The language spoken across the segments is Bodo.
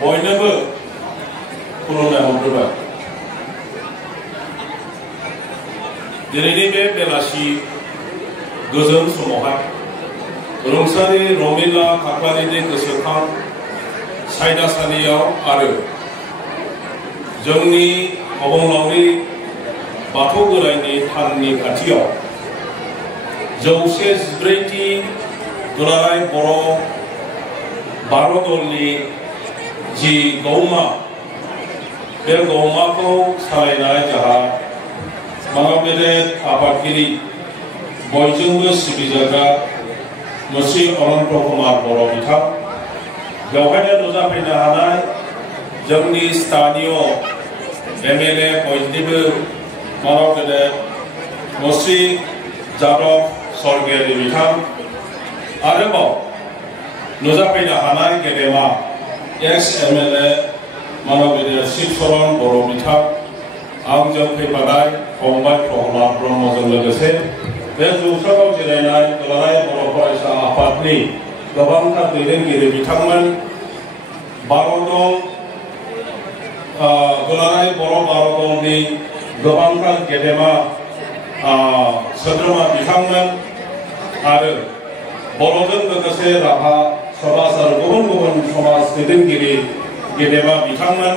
बयनोबो खुलुमनाय हरग्रोबाय। दिनैनि बे बेलासि गोजोन समावहाय रुंसारि रमिला खाख्लारिनि गोसोखां सायनासालियाव आरो जोंनि अबंलावरि बाथौ बोराइनि थाननि खाथियाव 114थि दुलाराय बर' दलनि जि गौमा बे गौमाखौ सालायनाय जोंहा मानव गेदेर आफादगिरि बयजोंबो सिबिजाग्रा मुस्रि अनन्त कुमार बर' बिथां बेवहायनो नुजाफैनो हानाय जोंनि स्थानीय एमएलए बयनिबो मानव गेदेर मुस्रि जादव स्वर्गीयारि बिथां आरोबाव नुजाफैनो हानाय गेदेमा एक्स एमएलए मानव गेदेर शिबचरण बर' बिथां आंजों फैफानाय फंबाय प्रहलाद ब्रह्मजों लोगोसे बे जौसाङाव जिरायनाय दुलाराय बर' फरायसा आफादनि गोबांथार दैदेनगिरि बिथांमोन दुलाराय बर' दलनि गोबांथार गेदेमा सोद्रोमा बिथांमोन आरो बर'जों लोगोसे राभा समाज आरो गुबुन गुबुन समाज दैदेनगिरि गेदेमा बिथांमोन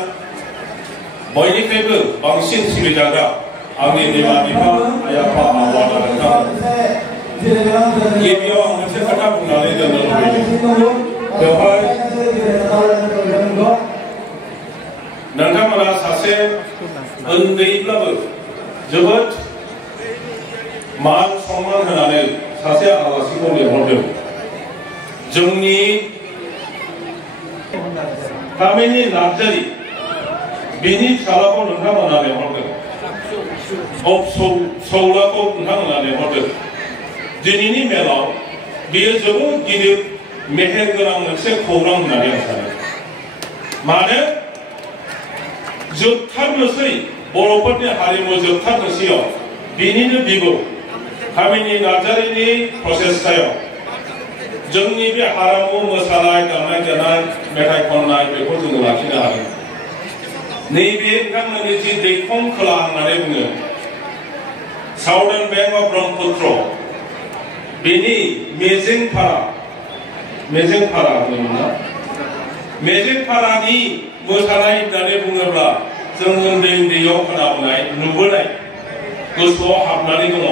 बयनिख्रुइबो बांसिन सिबिजाग्रा आंनि बिमा बिफा आइ आफा आबौ नोंथां गिबियाव आं मोनसे खोथा बुंनानै दोननो लुबैदों बेवहाय नोंथांमोना सासे उन्दैब्लाबो जोबोद मान सन्मान होनानै सासे आलासिखौ लिंहरदों जोंनि कामिनी नार्जारी बिनि फिसालाखौ नोंथांमोना लिंहरदों सौलाखौ नोंथांमोना लिंहरदों दिनैनि मेलाव बेयो जोबोद गिदिर मेहेर गोनां मोनसे खौरां होननानै आं सानो मानो जोबथारनोसै बर'फोरनि हारिमु जोबथारनोसैयाव बिनिनो बिबौ कामिनी नार्जारीनि प्रसेसतायाव जोंनि बे हारिमु मोसानाय दामनाय देनाय मेथाइ खननाय बेखौ जोङो लाखिनो हादों नैबे नोंथांमोननि जि दैखं खोला होननानै बुङो साउदार्न बेंक अफ ब्रह्मपुत्र बेनि मेजेंफारा होनोमोन ना मेजेंफारानि मोसानाय होननानै बुङोब्ला जों उन्दै उन्दैयाव खोनाबोनाय नुबोनाय गोसोआव हाबनानै दङ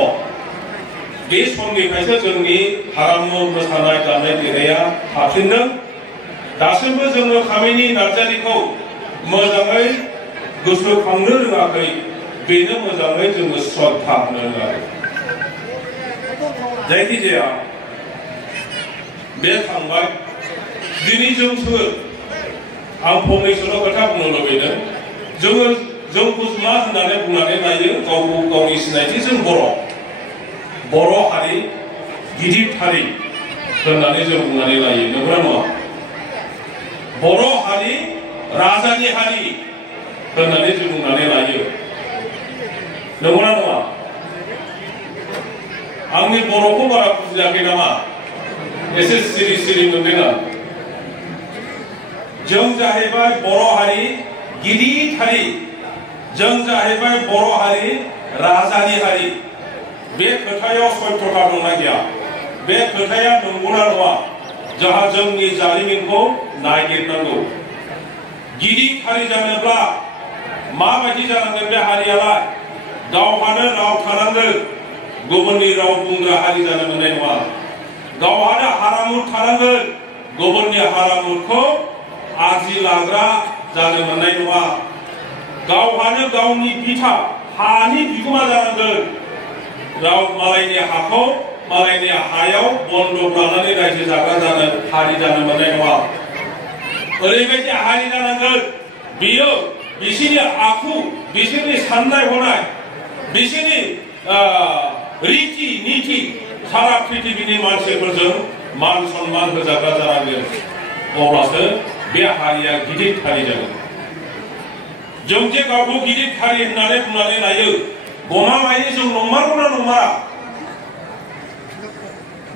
बे समनिफ्रायसो जोंनि हारिमु मोसानाय दामनाय देनाया हाबफिनदों दासिमबो जोङो कामिनी नार्जारीखौ मोजाङै गोसोखांनो रोङाखै बेनो मोजाङै जोङो श्रद्धा होनो रोङाखै जायखिजाया बे थांबाय दिनै जोंसो आं फंनैसोल' खोथा बुंनो लुबैदों जोंखौ मा होननानै बुंनानै लायो गावनि सिनायथि जों बर' हारि गिदिर हारि होननानै जों बुंनानै लायो नंगौना नङा बर' हारि राजानि हारि होननानै जों बुंनानै लायो नंगौना नङा आंनि बर'खौ बारा बुजियाखै नामा एसे सिरि मोनदों आं जों जाहैबाय बर' हारि गिदिर हारि जों जाहैबाय बर' हारि राजानि हारि बे खोथायाव सत्यता दंना गैया बे खोथाया नंगौना नङा जोंहा जोंनि जारिमिनखौ नागिरनांगौ गिदिर हारि जानोब्ला माबायदि जानांगोन बे हारियालाय गावहानो राव थानांगोन गुबुननि राव बुंग्रा हारि जानो मोननाय नङा गावहानो हारिमु थानांगोन गुबुननि हारिमुखौ आरजि लाग्रा जानो मोननाय नङा गावहानो गावनि बिथा हानि बिगोमा जानांगोन राव मालायनि हाखौ मालायनि हायाव बन्दक लानानै रायजो जाग्रा हारि जानो मोननाय नङा ओरैबायदि हारि जानांगोन बियो बिसोरनि आखु बिसोरनि साननाय हनाय बिसोरनि रीति नीति सारा पृथिवीनि मानसिफोरजों मान सन्मान होजाग्रा जानांगोन अब्लासो बे हारिया गिदिर हारि जागोन जों जे गावखौ गिदिर हारि होननानै बुंनानै लायो गमामायैनो जों नंमारगौना नंमारा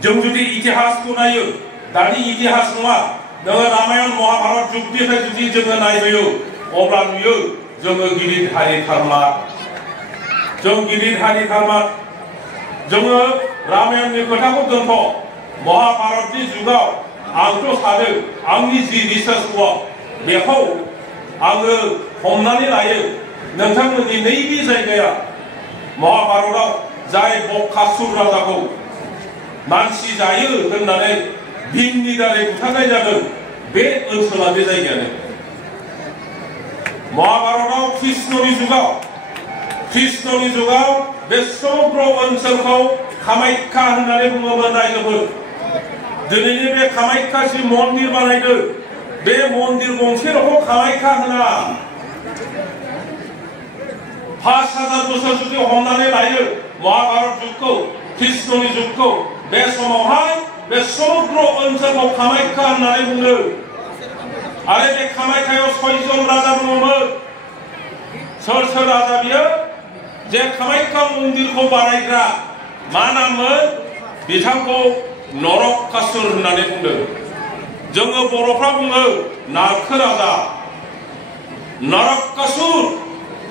जों जुदि इतिहासखौ नायो दानि इतिहास नङा नोङो रामायण महाभारत जुगनिफ्राय जुदि जोङो नायबोयो अब्ला नुयो जोङो गिदिर हारि थारमा जों गिदिर हारि थारमा जोङो रामायणनि खोथाखौ दोनथ' महाभारतनि जुगाव आंथ' सानो आंनि जि रिसार्च वर्क बेखौ आङो हमनानै लायो नोंथांमोननि नैबे जायगाया महाभारतआव जाय बकासुर राजाखौ मानसि जायो होननानै भीमनि दारै बुथारनाय जादों बे ओनसोला बे जायगायानो महाभारतआव कृष्णनि जुगाव बे समग्र ओनसोलखौ कामाख्या होननानै बुङोमोन रायजोफोर दिनैनि बे कामाख्या जि मन्दिर बानायदों बे मन्दिर गंसेल'खौ कामाख्या होना 5000 बोसोर जुदि हमनानै लायो महाभारत जुगखौ कृष्णनि जुगखौ बे समावहाय बे समग्र ओनसोलखौ कामाख्या होननानै बुंदों आरो बे कामाख्यायाव 6 जन राजा दङमोन सोर राजा बियो जे कामाख्या मन्दिरखौ बानायग्रा मा नाममोन बिथांखौ नरकासुर होननानै बुंदों जोङो बर'फ्रा बुङो नारखो राजा नरकासुर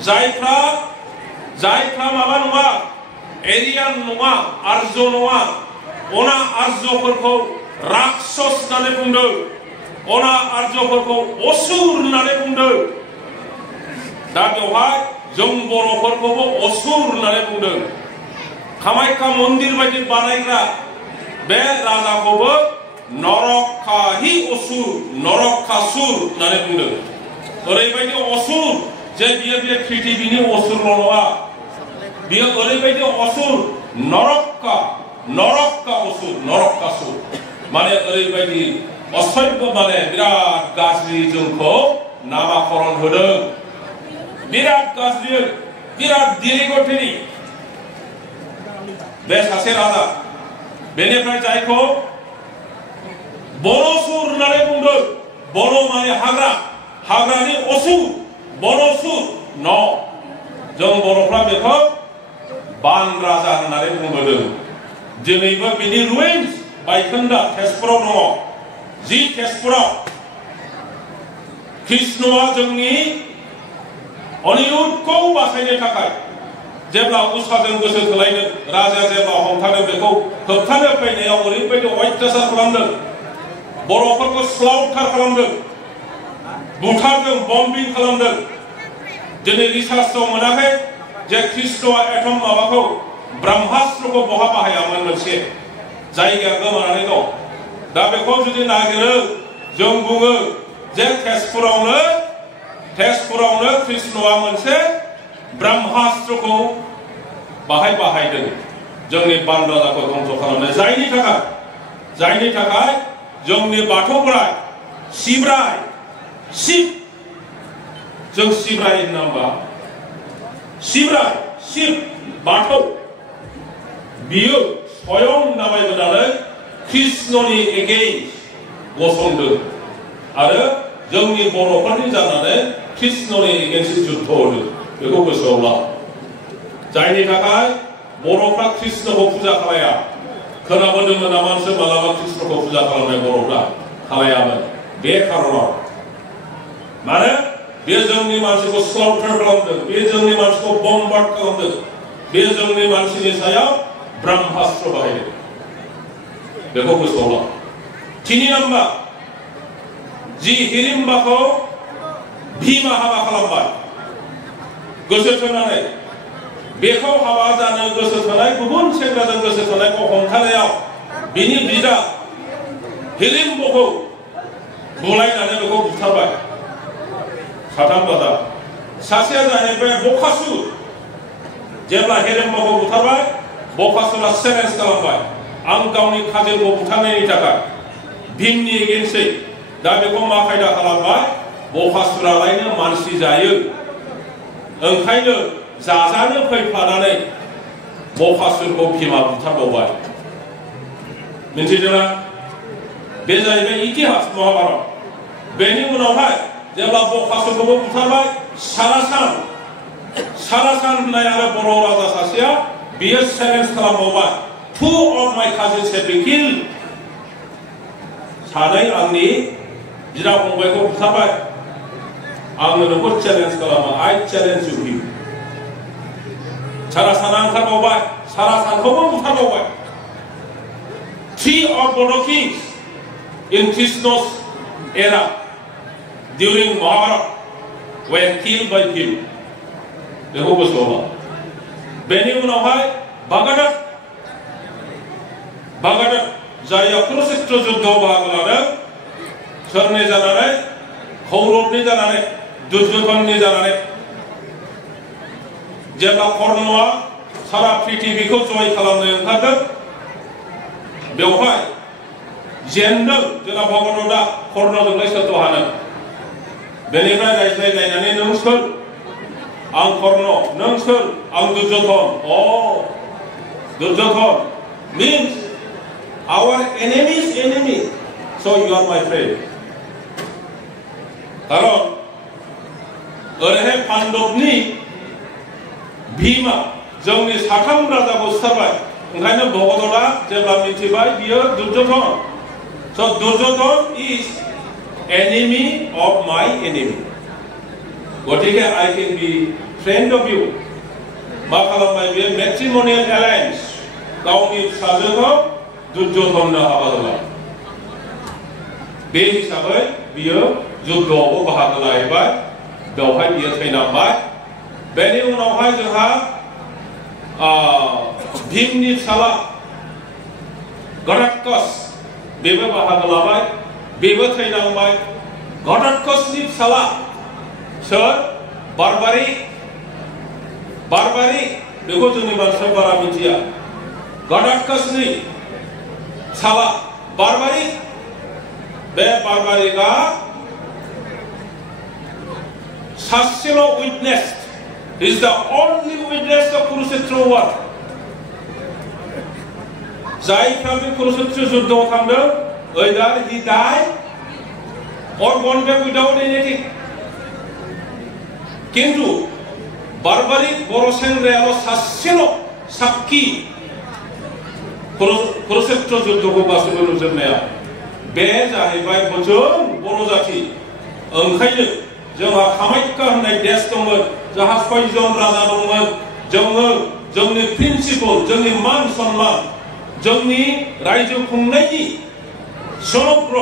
जायफ्रा माबा नङा एरियान नङा आर्य नङा अना आर्यफोरखौ राक्षस होननानै बुंदों अना आर्यफोरखौ असुर होननानै बुंदों दा बेवहाय जों बर'फोरखौबो असुर होननानै बुंदों कामाख्या मन्दिर बायदि बानायग्रा बे राजाखौबो नरकाहि असुर नरकासुर होननानै बुंदों ओरैबायदि असुर जे बियो बे पृथिबीनि असुरल' नङा बियो ओरैबायदि असुर नरका असुर नरकासुर माने ओरैबायदि असभ्य माने बिराद गाज्रि जोंखौ नामाकरण होदों बिराद गाज्रि बिराद दिलिगथिनि बे सासे राजा बेनिफ्राय जायखौ बर'सुर होननानै बुंदों बर' माने हाग्रानि असुर बर'सुर न जों बर'फ्रा बेखौ बान राजा होननानै बुंबोदों दिनैबो बिनि रुइन्स बायखोन्दा तेजपुराव दङ जि तेजपुराव कृष्णआ जोंनि अनिरुद्धखौ बासायनो थाखाय जेब्ला उषाजों गोसो थोलायनो राजाया जेब्ला हमथानो बेखौ होबथानो फैनायाव ओरैबायदि अयथासार खालामदों बर'फोरखौ स्लाउटार खालामदों बुथारदों बम्बिं खालामदों दिनै रिसार्चआव मोनाखै जे कृष्णआ एटम माबाखौ ब्रह्मास्त्रखौ बहा बाहायामोन मोनसे जायगाया गोमानानै दं दा बेखौ जुदि नागिरो जों बुङो जे तेजपुरावनो कृष्णआ मोनसे ब्रह्मास्त्रखौ बाहायदों जोंनि बान राजाखौ ध्वंस खालामनो जायनि थाखाय जोंनि बाथौ बोराय शिब जों शिबराय होनना होनबा शिब बाथौ बियो स्वयं नामायबोनानै कृष्णनि एगेइन्स्ट गसंदों आरो जोंनि बर'फोरनि जानानै कृष्णनि एगेइन्स्ट जुद्ध होदों बेखौ गोसोआव ला जायनि थाखाय बर'फ्रा कृष्णखौ फुजा खालाया खोनाबोदोंमोन नामासो मालाबा कृष्णखौ फुजा खालामनाय बर'फ्रा खालायामोन बे खारनाव माने बे जोंनि मानसिखौ स्लाउटार खालामदों बे जोंनि मानसिखौ बम्बार्ड खालामदों बे जोंनि मानसिनि सायाव ब्रह्मास्त्र बाहायदों बेखौ गोसोआव ला 3 नाम्बार जि हिरिम्बाखौ भीमा हाबा खालामबाय गोसो थोनानै बेखौ हाबा जानो गोसो थोनाय गुबुन सेंग्राजों गोसो थोनायखौ हमथानायाव बिनि बिदा हिरिम्बखौ बुलायनानै बेखौ बुथारबाय साथाम बादा सासेया जाहैबाय बकासुर जेब्ला हिरिम्बखौ बुथारबाय बकासुरा चेलेन्ज खालामबाय आं गावनि काजिनखौ बुथारनायनि थाखाय भीमनि एगेन्स्टै दा बेखौ मा खायदा खालामबाय बकासुरालायनो मानसि जायो ओंखायनो जाजानो फैफानानै बकासुरखौ भीमा बुथारबावबाय मिथिदोंना बे जाहैबाय इतिहास महाभारत बेनि उनावहाय जेब्ला बकासुरखौबो बुथारबाय सारासान होननाय आरो बर' राजा सासेया बियो challenge खालामबावबाय 2 of my cousins have been killed सानै आंनि बिदा फंबायखौ बुथारबाय आंनो नोंखौ चेलेन्ज खालामो I challenge you सारा साना ओंखारबावबाय सारा सानखौबो बुथारबावबाय 3 of Bodo kings in Krishna's era during Mahabharata were killed by him बेखौ गोसोआव ला बेनि उनावहाय बागादत जायहा कुरुक्षेत्र युद्धआव बाहागो लादों सोरनि जानानै कौरवनि जानानै दुर्योधननि जानानै जेब्ला कर्णआ सारा पृथिबीखौ जय खालामनो ओंखारदों बेवहाय जेनदों जोंना भगदत्तआ कर्णजोंलाय सोरथ' हानो बेनिफ्राय रायज्लायलायनानै नों सोर आं कर्ण नों सोर आं Duryodhan Duryodhan means our enemy's enemy so you are my friend कारण ओरैहाय पांडवनि भीमा जोंनि साथाम राजाखौ सिथारबाय ओंखायनो भगदत्तआ जेब्ला मिथिबाय बियो Duryodhan so Duryodhan is enemy of my enemy गतिके I can be friend of you मा खालामबाय बियो matrimonial alliance गावनि फिसाजोखौ दुर्योधननो हाबा होबाय बे हिसाबै बियो युद्धआवबो बाहागो लाहैबाय बेवहाय बियो थैनांबाय बेनि उनावहाय जोंहा भीमनि फिसाला घटोत्कच बेबो बाहागो लाबाय बेबो थैनांबाय घटोत्कचनि फिसाला सोर बारबारि बेखौ जोंनि मानसिफ्रा बारा मिथिया घटोत्कचनि फिसाला बारबारि बे बारबारिगा सासेल' witness is the only witness of Kurukshetra war जायफ्रा बे कुरुक्षेत्र युद्धआव थांदों either he died or gone back without anything किन्तु बारबारि बर' सेंग्रायाल' सासेल' साक्षी कुरुक्षेत्र युद्धखौ गासैबो नुजोबनाया बे जाहैबाय जों बर' जाथि ओंखायनो जोंहा कामाख्या होननाय देश दंमोन जोंहा 6 जन राजा दंमोन जोङो जोंनि प्रिन्सिपल जोंनि मान सन्मान जोंनि रायजो खुंनायनि समग्र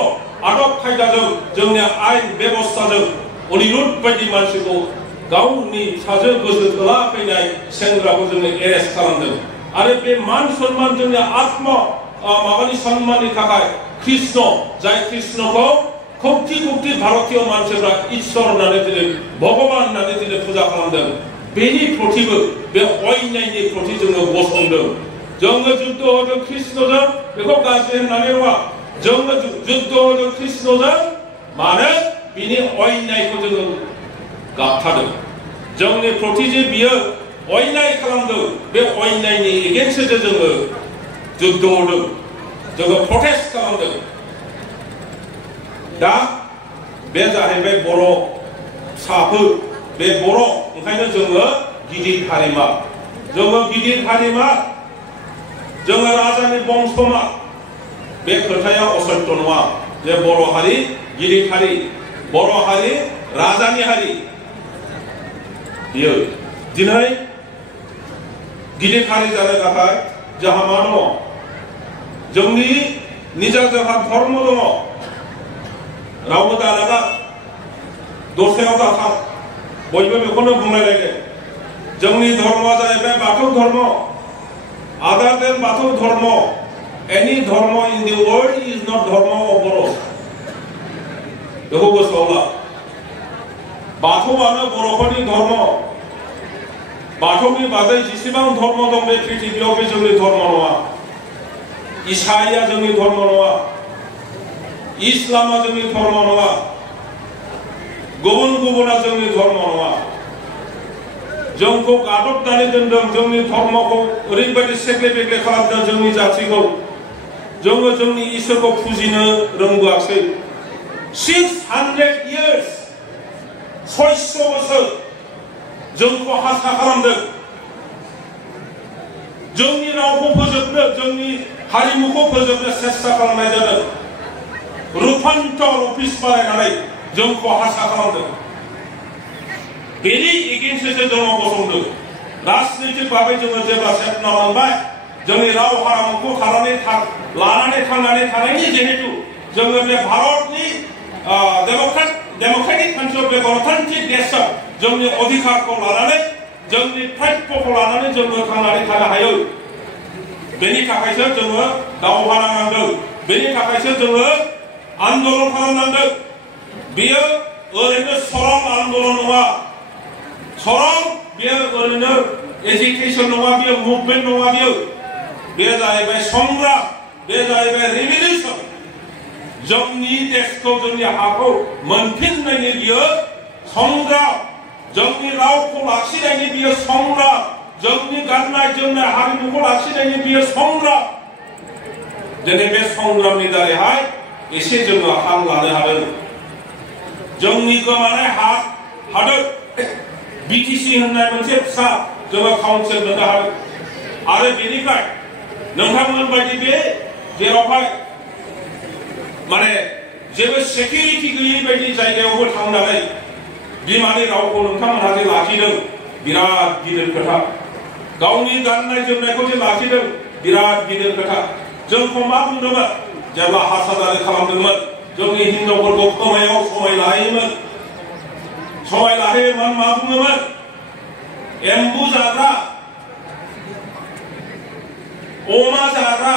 आदब खायदाजों जोंनि आयेन बेबस्थाजों अनिरुद्ध बायदि मानसिखौ गावनि फिसाजो गोसो थोला फैनाय सेंग्राखौ जोङो एरेस्ट खालामदों आरो बे मान सन्मान जोंनि आत्म माबानि सन्माननि थाखाय कृष्ण जाय कृष्णखौ कौटि कौटि भारतीय मानसिफ्रा ईश्वर होननानै दिनै भगवान होननानै दिनै फुजा खालामदों बेनि प्रतिबो बे अन्यायनि प्रति जोङो गसंदों जोङो युद्ध होदों कृष्णजों बेखौ गाज्रि होननानै नङा जोङो युद्ध होदों कृष्णजों मानो बिनि अन्यायखौ जोङो गाबथादों जोंनि प्रति जे बियो अन्याय खालामदों बे अन्यायनि एगेन्स्टसो जोङो युद्ध होदों जोङो प्रटेस्ट खालामदों दा बे जाहैबाय बर' फिसाफोर बे बर' ओंखायनो जोङो गिदिर हारिमा जोङो राजानि बंशमा बे खोथाया असत्य नङा जे बर' हारि गिदिर हारि बर' हारि राजानि हारि बियो दिनै गिदिर हारि जानो थाखाय जोंहा मा दङ जोंनि निजा जोंहा धर्म दङ रावबो दालागा दस्रायाव दाथां बयबो बेखौनो बुंलायलायदों जोंनि धर्मआ जाहैबाय बाथौ धर्म other than बाथौ धर्म any धर्म in the world is not धर्म of बर' बेखौ गोसोआव ला बाथौआनो बर'फोरनि धर्म बाथौनि बादै जेसेबां धर्म दं बे पृथिबीयाव बे जोंनि धर्म नङा ईसाईया जोंनि धर्म नङा इस्लामा जोंनि धर्म नङा गुबुना जोंनि धर्म नङा जोंखौ गादबनानै दोनदों जोंनि धर्मखौ ओरैबायदि सेग्ले बेग्ले खालामदों जोंनि जाथिखौ जोङो जोंनि इसोरखौ फुजिनो रोंबोआखै 600 years 600 बोसोर जोंखौ हासा खालामदों जोंनि रावखौ फोजोबनो जोंनि हारिमुखौ फोजोबनो सेस्ता खालामनाय जादों रुपान्तर अफिस बानायनानै जोंखौ हासा खालामदों बेनि एगेन्स्टसो जों गसंदों राजनितिक भाबै जोङो जेब्ला सेबना मोनबाय जोंनि राव हारिमुखौ लानानै थांनानै थानायनि जिहेतु जोङो बे भारतनि डेमोक्रेटिक कान्ट्रियाव बे गणतान्त्रिक देशआव जोंनि अधिकारखौ लानानै जोंनि प्राप्यखौ लानानै जोङो थांनानै थानो हायो बेनि थाखायसो जोङो दावहा नांनांगौ बेनि थाखायसो जोङो आन्दोलन खालामनांगौ बेयो ओरैनो सरल आन्दोलन नङा सरल बेयो ओरैनो एजिटेशन नङा बेयो मुभमेन्ट नङा बेयो जाहैबाय संग्राम बे जाहैबाय रिभलिउसन जोंनि देशखौ जोंनि हाखौ मोनफिननायनि बियो संग्राम जोंनि रावखौ लाखिनायनि बियो संग्राम जोंनि गाननाय जोमनाय हारिमुखौ लाखिनायनि बियो संग्राम दिनै बे संग्रामनि दारैहाय एसे जोङो हां लानो हादों जोंनि गोमानाय हादोर बिटिसि होननाय मोनसे फिसा जोङो काउन्सिल मोननो हादों आरो बेनिफ्राय नोंथांमोन बायदि बे जेरावहाय माने जेबो सिकिउरिटि गैयै बायदि जायगायावबो थांनानै बिमानि रावखौ नोंथांमोनहा जे लाखिदों बिराद गिदिर खोथा गावनि गाननाय जोमनायखौ जे लाखिदों बिराद गिदिर खोथा जोंखौ मा बुंदोंमोन जेब्ला हासादारि खालामदोंमोन जोंनि हिनजावफोरखौ खोमायाव समाय लाहोयोमोन मा बुङोमोन एम्बु जाग्रा अमा जाग्रा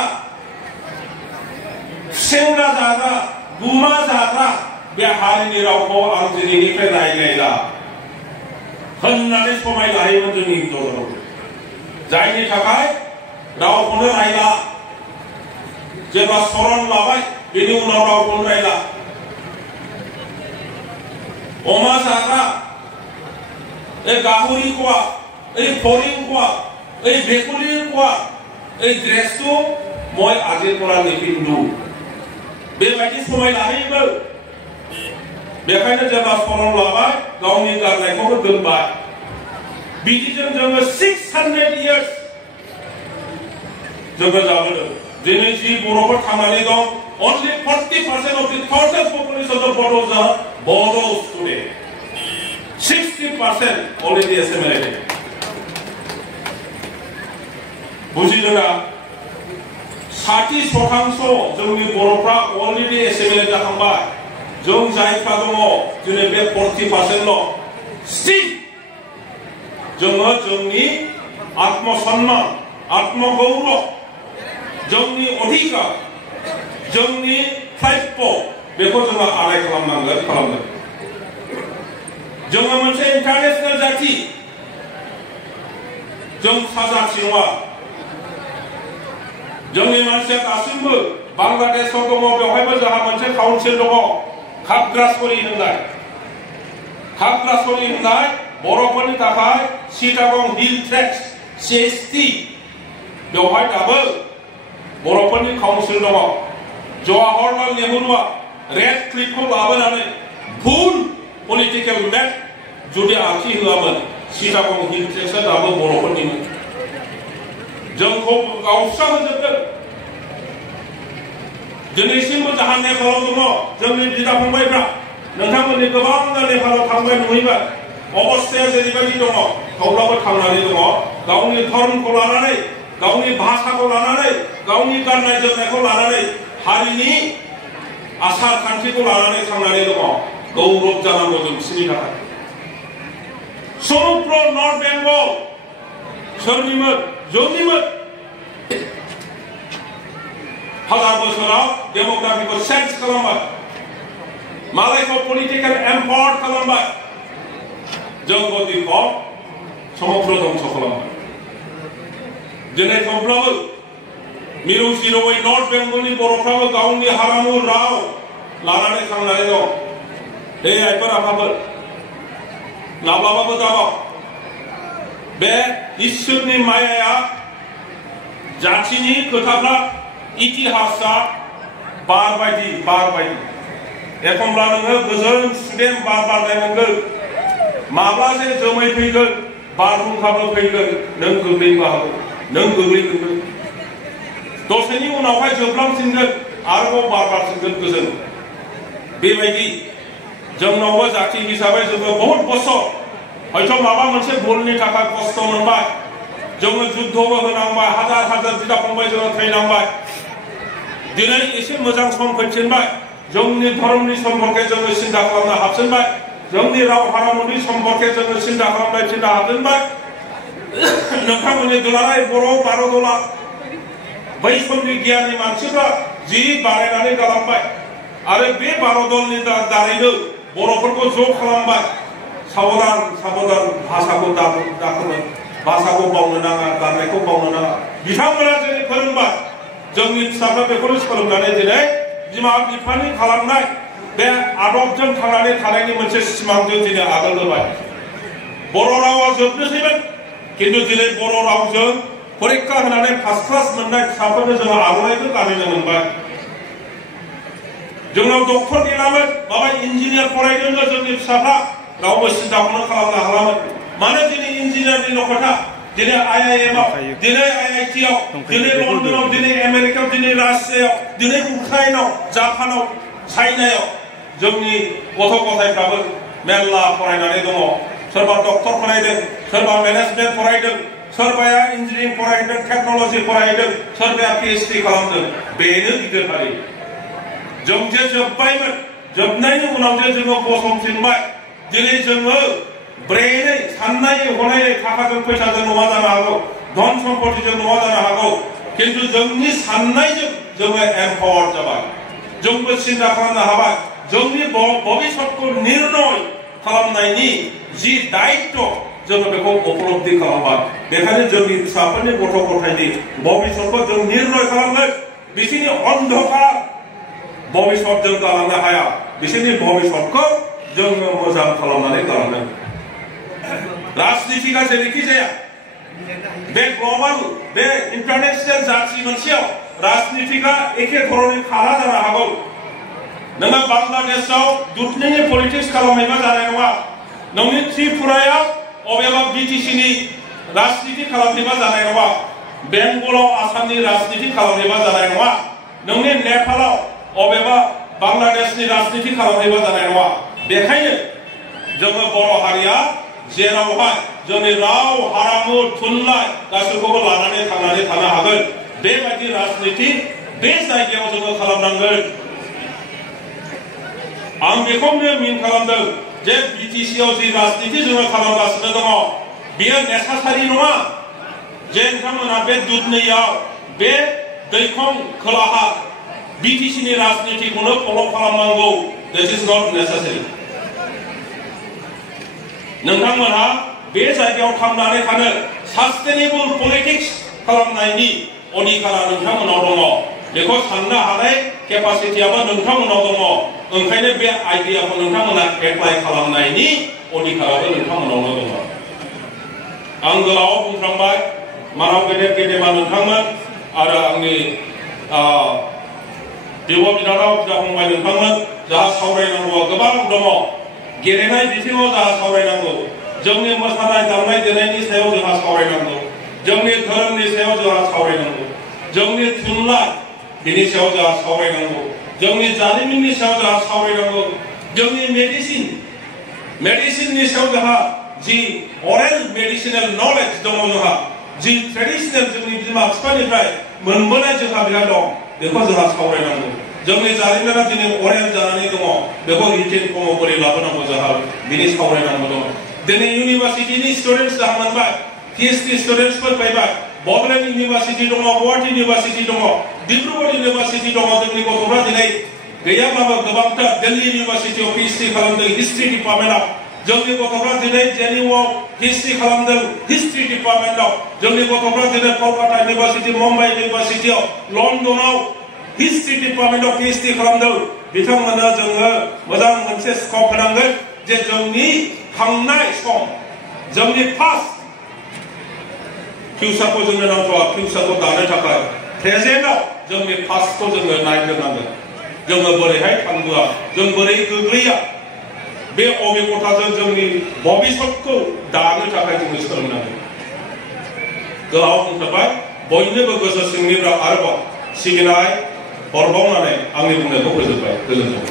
सेंग्रा जाग्रा गुमा जाग्रा बे हारिनि रावखौ आं दिनैनिफ्राय रायज्लायला होननानै समाय लायोमोन जोंनि हिनजावफोरखौ जायनि थाखाय रावखौनो रायला जेब्ला सरन लाबाय बेनि उनाव रावखौनो रायला अमा जाग्रा गाहुरी कोआ फरिंग कोआ बेकुली कोआ ड्रेसखौ मैं आजिर कोला निपिन्दु बेबायदि समाय लाहैबो बेखायनो जेब्ला सरन लाबाय गावनि गारनायखौबो दोनबाय बिदिजों जोङो 600 years जोङो जाबोदों दिनै जि बर'फोर थांनानै दं only 40% of the total population of Bodos are Bodos today 60% already assimilated बुजिदोंना 60% जोंनि बर'फ्रा अलरेडि एसेमिलेट जाखांबाय जों जायफ्रा दङ दिनै बे 40% ल स्टिल जोङो जोंनि आत्मसन्मान आत्मगौरव जोंनि अधिकार जोंनि प्राप्य बेखौ जोङो आदाय खालामगोन जोङो मोनसे इन्टारनेशनेल जाति जों साजाथि नङा जोंनि मानसिया दासिमबो बांलादेशआव दङ बेवहायबो जोंहा मोनसे काउन्सिल दङ खाग्रासरी होननाय बर'फोरनि थाखाय चिटागं हिल ट्रेक्स CST बेवहाय दाबो बर'फोरनि काउन्सिल दङ जवाहरलाल नेहरूआ रेड क्लिफखौ लाबोनानै भुल पलिटिकेल मेप जुदि आखि होआमोन चिटागं हिल ट्रेक्सआ दाबो बर'फोरनिमोन जोंखौ गावस्रा होजोबदों दिनैसिमबो जाहा नेपालाव दङ जोंनि बिदा फंबायफ्रा नोंथांमोननि गोबां नेपालाव थांबाय नुहैबाय अबस्थाया जेरैबायदि दङ थेवब्लाबो थांनानै दङ गावनि धर्मखौ लानानै गावनि भाषाखौ लानानै गावनि गाननाय जोमनायखौ लानानै हारिनि आसार खान्थिखौ लानानै थांनानै दङ गौरब जानांगौ जों बिसोरनि थाखाय समग्र नर्थ बेंगल सोरनिमोन जोंनिमोन हाजार बोसोराव डेमोग्राफिखौ चेन्ज खालामबाय मालायखौ पलिटिकेल एम्पावार्ड खालामबाय जोंखौ दिखौ समग्र ध्वंस खालामबाय दिनै थेवब्लाबो मिरु जिर'यै नर्थ बेंगलनि बर'फ्राबो गावनि हारिमु राव लानानै थांनानै दं हे आइफोर आफाफोर माब्लाबाबो दाबाव बे इसोरनि मायाया जाथिनि खोथाफ्रा इतिहासा बार बायदि एखमब्ला नोङो गोजोन सुदेम बार बारनाय मोनगोन माब्ला जे जोमै फैगोन बारहुंखाबो फैगोन नों गोग्लैनोबो हागौ नों गोग्लैगोन दसेनि उनावहाय जोबलांफिनगोन आरोबाव बार बारफिनगोन गोजोन बेबायदि जोंनावबो जाति हिसाबै जोङो बहुत बोसोर हयथ' माबा मोनसे भुलनि थाखाय खस्थ' मोनबाय जोङो जुद्धबो होनांबाय हाजार हाजार बिदा फंबाय जोङो थैनांबाय दिनै एसे मोजां सम फैफिनबाय जोंनि धर्मनि सम्पर्के जोङो सिन्था खालामनो हाबफिनबाय जोंनि राव हारिमुनि सम्पर्के जोङो सिन्था खालामनो हाबफिनबाय नोंथांमोननि दुलाराय बर' भारतदला बै समनि गियानि मानसिफ्रा जि बानायनानै गालांबाय आरो बे भारतदलनि दारैनो बर'फोरखौ ज' खालामबाय साबधान साबधान भाषाखौ दाखोमोन भाषाखौ बावनो नाङा गाननायखौ बावनो नाङा बिथांमोना जेरै फोरोंबाय जोंनि फिसाफ्रा बेखौनो सोलोंनानै दिनै बिमा बिफानि खालामनाय बे आदबजों थांनानै थानायनि मोनसे सिमांजों दिनै आगान होबाय बर' रावा जोबनोसैमोन किन्तु दिनै बर' रावजों परीक्षा होनानै फार्स्ट क्लास मोननाय फिसाफोरनो जोङो आर'नाइबो गानहोनो मोनबाय जोंनाव डक्टर गैयामोन माबा इन्जिनियार फरायदोंनो जोंनि फिसाफ्रा रावबो सिन्ताखौनो खालामनो हालामोन मानो दिनै इन्जिनियारनि खोथा दिनै IIM आव दिनै IIT आव दिनै लन्डनाव दिनै आमेरिकायाव दिनै रासियायाव दिनै उक्रेनाव जापानाव चाइनायाव जोंनि गथ' गथायफ्राबो मेरला फरायनानै दङ सोरबा डक्टर फरायदों सोरबा मेनेजमेन्ट फरायदों सोरबाया इन्जिनियारिं फरायदों टेक्न'लजि फरायदों सोरबाया PhD खालामदों बेनो गिदिर हारि जों जे जोब्बायमोन जोबनायनि उनाव जे जोङो गसंफिनबाय दिनै जोङो ब्रेनै साननाय हनाय थाखाजों फैसाजों नङा जानो हागौ धन सम्पतिजों नङा जानो हागौ किन्तु जोंनि साननायजों जोङो एम्पावार जाबाय जोंबो सिन्ता खालामनो हाबाय जोंनि भबिष्यतखौ निर्णय खालामनायनि जि दायित्व जोङो बेखौ उपलब्धि खालामबाय बेखायनो जोंनि फिसाफोरनि गथ' गथायनि भबिष्यतखौ जों निर्णय खालामगोन बिसोरनि अन्धकार भबिष्यत जों गालांनो हाया बिसोरनि भबिष्यतखौ जोङो मोजां खालामनानै गालांगोन राजनितिका जेरैखि जाया बे ग्लबेल बे इन्टारनेशनेल जाथि मोनसेयाव राजनितिका एखे धरननि खाना जानो हागौ नोङो बांलादेशआव दुधनिनि पलिटिक्स खालामनायबा जानाय नङा नोंनि त्रिपुरायाव अबेबा BTCनि राजनिति खालामनायबा जानाय नङा बेंगलाव आसामनि राजनिति खालामनायबा जानाय नङा नोंनि नेपालाव अबेबा बांलादेशनि राजनिति खालामनायबा जानाय नङा बेखायनो जोङो बर' हारिया जेरावहाय जोंनि राव हारिमु थुनलाइ गासैखौबो लानानै थांनानै थानो हागोन बेबायदि राजनिति बे जायगायाव जोङो खालामनांगोन आं बेखौनो मिन खालामदों जे BTCआव जि राजनिति जोङो खालामगासिनो दङ बेयो नेसासारि नङा जे नोंथांमोना बे दुधनैयाव बे दैखं खोलाहा BTCनि राजनितिखौनो फल' खालामनांगौ दिस इज नट नेसेसारि नोंथांमोनहा बे जायगायाव थांनानै थानो सास्टेनेबल पलिटिक्स खालामनायनि अधिकारा नोंथांमोनाव दङ बेखौ साननो हानाय केपासिटियाबो नोंथांमोनाव दङ ओंखायनो बे आइडियाखौ नोंथांमोना एप्लाइ खालामनायनि अधिकाराबो नोंथांमोनावनो दङ आं गोलाव बुंफ्रांबाय मानाव गेदेर गेदेमा नोंथांमोन आरो आंनि बिब' बिनानाव बिदा फंबाय नोंथांमोन जाहा सावरायनांगौआ गोबां दङ गेलेनाय बिथिङाव जोंहा सावरायनांगौ जोंनि मोसानाय दामनाय देनायनि सायाव जोंहा सावरायनांगौ जोंनि धोरोमनि सायाव जोंहा सावरायनांगौ जोंनि थुनलाइ बिनि सायाव जोंहा सावरायनांगौ जोंनि जारिमिननि सायाव जोंहा सावरायनांगौ जोंनि मेडिसिननि सायाव जोंहा जि अरेल मेडिसिनेल नलेज दङ जोंहा जि ट्रेडिशनेल जोंनि बिमा बिफानिफ्राय मोनबोनाय जोंहा बिराद दं बेखौ जोंहा सावरायनांगौ जोंनि जारिमिना दिनै अरेल जानानै दङ बेखौ रिटेन फर्मआव बोरै लाबोनांगौ जोंहा बिनि सावरायनांगौ दङ दिनै इउनिभार्सिटिनि स्टुडेन्टस जाहा मोनबाय PhD स्टुडेन्टसफोर फैबाय बड'लेण्ड इउनिभार्सिटि दङ गुवाहाटी इउनिभार्सिटि दङ डिब्रुगड़ इउनिभार्सिटि दङ जोंनि गथ'फ्रा दिनै गैयाब्लाबो गोबांथार दिल्ली इउनिभार्सिटियाव PhD खालामदों हिस्ट्रि डिपार्टमेन्टआव जोंनि गथ'फ्रा दिनै जेएनइउआव हिस्ट्रि खालामदों हिस्ट्रि डिपार्टमेन्टआव जोंनि गथ'फ्रा दिनै कलकाता इउनिभार्सिटि मुम्बाइ इउनिभार्सिटियाव लन्डनाव हिस्ट्रि डिपार्टमेन्टआव PhD खालामदों बिथांमोना जोङो मोजां मोनसे स्कप होनांगोन जे जोंनि थांनाय सम जोंनि पास्ट फिउचारखौ जोंनो नांगौ फिउचारखौ दानो थाखाय प्रेजेन्टआव जोंनि पास्टखौ जोङो नायग्रोनांगोन जोङो बोरैहाय थांबोआ जों बोरै गोग्लैया बे अभिज्ञताजों जोंनि भबिष्यतखौ दानो थाखाय जोङो सोलोंनांगोन गोलाव बुंथारबाय बयनोबो गोसो सिंनिफ्राय आरोबाव सिबिनाय हरबावनानै आंनि बुंनायखौ फोजोबबाय गोजोन्थों